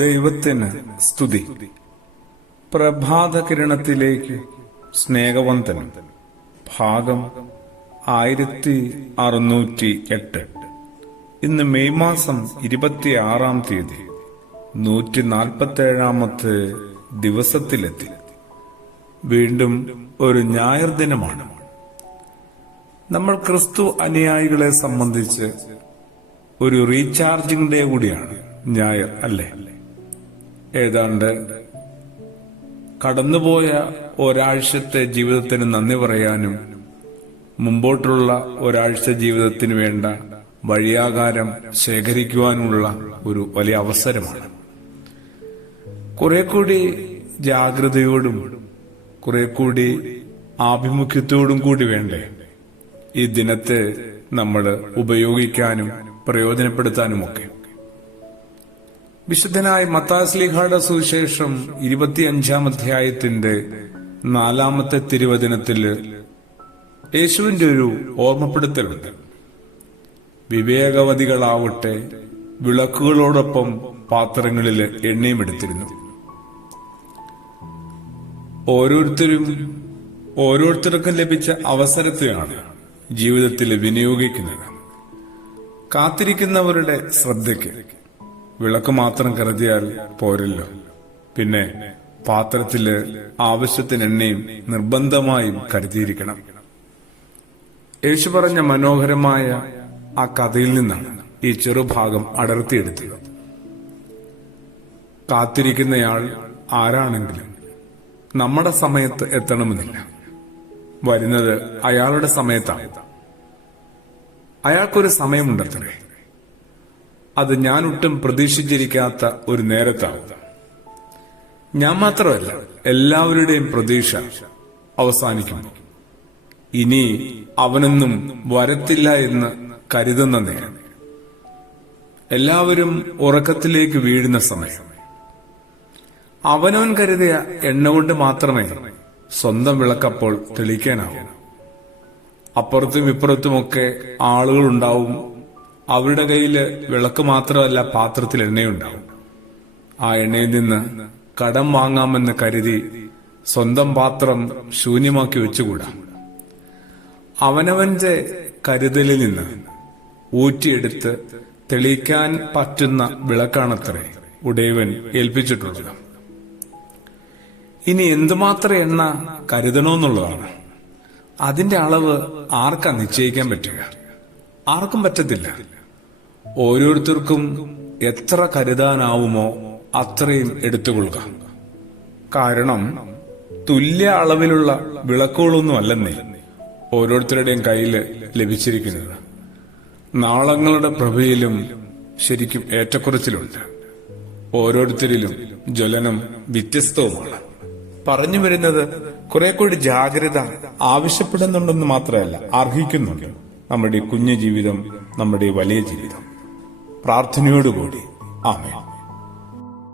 ദൈവത്തിന് സ്തുതി. പ്രഭാതകിരണത്തിലേക്ക് സ്നേഹവന്തനം. ഭാഗം 1608. ഇന്ന് മെയ് മാസം 26-ാം തീയതി 147-ാമത്തെ ദിവസത്തിലെത്തി. വീണ്ടും ഒരു ഞായർ ദിനമാണ്. നമ്മൾ ക്രിസ്തു അനുയായികളെ സംബന്ധിച്ച് ഒരു റീചാർജിംഗ് ഡേ കൂടിയാണ് ഞായർ, അല്ലേ? ഏതാണ്ട് കടന്നുപോയ ഒരാഴ്ചത്തെ ജീവിതത്തിന് നന്ദി പറയാനും മുമ്പോട്ടുള്ള ഒരാഴ്ച ജീവിതത്തിന് വേണ്ട വഴിയാകാരം ശേഖരിക്കുവാനുള്ള ഒരു വലിയ അവസരമാണ്. കുറെ കൂടി ജാഗ്രതയോടും കുറെ കൂടി ആഭിമുഖ്യത്തോടും കൂടി വേണ്ടേ ഈ ദിനത്തെ നമ്മൾ ഉപയോഗിക്കാനും പ്രയോജനപ്പെടുത്താനുമൊക്കെ. വിശുദ്ധനായ മത്തായി ശ്ലീഹായുടെ സുവിശേഷം 25-ാം അധ്യായത്തിന്റെ 4-ാമത്തെ തിരുവചനത്തില് യേശുവിന്റെ ഒരു ഓർമ്മപ്പെടുത്തലുണ്ട്. വിവേകവതികളാവട്ടെ വിളക്കുകളോടൊപ്പം പാത്രങ്ങളിൽ എണ്ണയും എടുത്തിരുന്നു. ഓരോരുത്തർക്കും ലഭിച്ച അവസരത്തെയാണ് ജീവിതത്തിൽ വിനിയോഗിക്കുന്നത്. കാത്തിരിക്കുന്നവരുടെ ശ്രദ്ധയ്ക്ക് വിളക്ക് മാത്രം കരുതിയാൽ പോരല്ലോ, പിന്നെ പാത്രത്തില് ആവശ്യത്തിന് എണ്ണയും നിർബന്ധമായും കരുതിയിരിക്കണം. യേശു പറഞ്ഞ മനോഹരമായ ആ കഥയിൽ നിന്നാണ് ഈ ചെറുഭാഗം അടർത്തിയെടുത്തത്. കാത്തിരിക്കുന്നയാൾ ആരാണെങ്കിലും നമ്മുടെ സമയത്ത് എത്തണമെന്നില്ല. വരുന്നത് അയാളുടെ സമയത്താണ്. അയാൾക്കൊരു സമയമുണ്ടത്രേ. അത് ഞാൻ ഒട്ടും പ്രതീക്ഷിച്ചിരിക്കാത്ത ഒരു നേരത്താവും. ഞാൻ മാത്രമല്ല, എല്ലാവരുടെയും പ്രതീക്ഷ അവസാനിക്കുന്നു. ഇനി അവനൊന്നും വരത്തില്ല എന്ന് കരുതുന്ന നേരം, എല്ലാവരും ഉറക്കത്തിലേക്ക് വീഴുന്ന സമയം, അവനവൻ കരുതിയ എണ്ണ കൊണ്ട് മാത്രമേ സ്വന്തം വിളക്കപ്പോൾ തെളിക്കാനാവൂ. അപ്പുറത്തും ഇപ്പുറത്തുമൊക്കെ ആളുകളുണ്ടാവും. അവരുടെ കയ്യില് വിളക്ക് മാത്രമല്ല, പാത്രത്തിൽ എണ്ണയുണ്ടാവും. ആ എണ്ണയിൽ നിന്ന് കടം വാങ്ങാമെന്ന് കരുതി സ്വന്തം പാത്രം ശൂന്യമാക്കി വെച്ചുകൂടാ. അവനവന്റെ കരുതലിൽ നിന്ന് ഊറ്റിയെടുത്ത് തെളിയിക്കാൻ പറ്റുന്ന വിളക്കാണത്രേ ഉടയവൻ ഏൽപ്പിച്ചിട്ടുള്ളത്. ഇനി എന്തുമാത്രം എണ്ണ കരുതണമെന്നുള്ളതാണ്. അതിന്റെ അളവ് ആർക്കാ നിശ്ചയിക്കാൻ പറ്റുക? ആർക്കും പറ്റത്തില്ല. ഓരോരുത്തർക്കും എത്ര കരുതാനാവുമോ അത്രയും എടുത്തുകൊള്ളുക. കാരണം തുല്യ അളവിലുള്ള വിളക്കുകളൊന്നും അല്ലെന്നേ ഓരോരുത്തരുടെയും കയ്യിൽ ലഭിച്ചിരിക്കുന്നത്. നാളങ്ങളുടെ പ്രഭയിലും ശരിക്കും ഏറ്റക്കുറച്ചിലുണ്ട്. ഓരോരുത്തരിലും ജ്വലനം വ്യത്യസ്തവുമാണ്. പറഞ്ഞു വരുന്നത് കുറെ കൂടി ജാഗ്രത ആവശ്യപ്പെടുന്നുണ്ടെന്ന് മാത്രമല്ല, അർഹിക്കുന്നുണ്ട്. നമ്മുടെ കുഞ്ഞു ജീവിതം, നമ്മുടെ വലിയ ജീവിതം. പ്രാർത്ഥനയോടുകൂടി ആമേൻ.